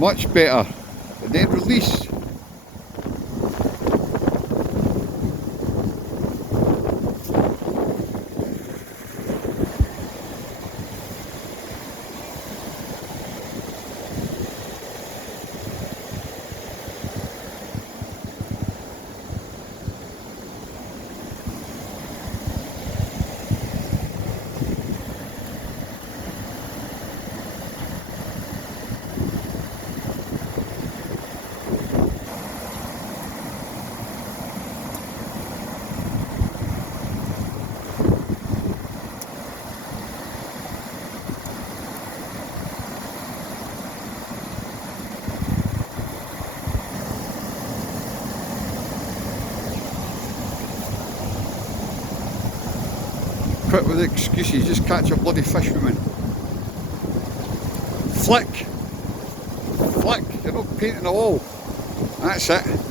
Much better. And then release. Quit with the excuses, just catch a bloody fish, woman. Flick! Flick! You're not painting the wall. That's it.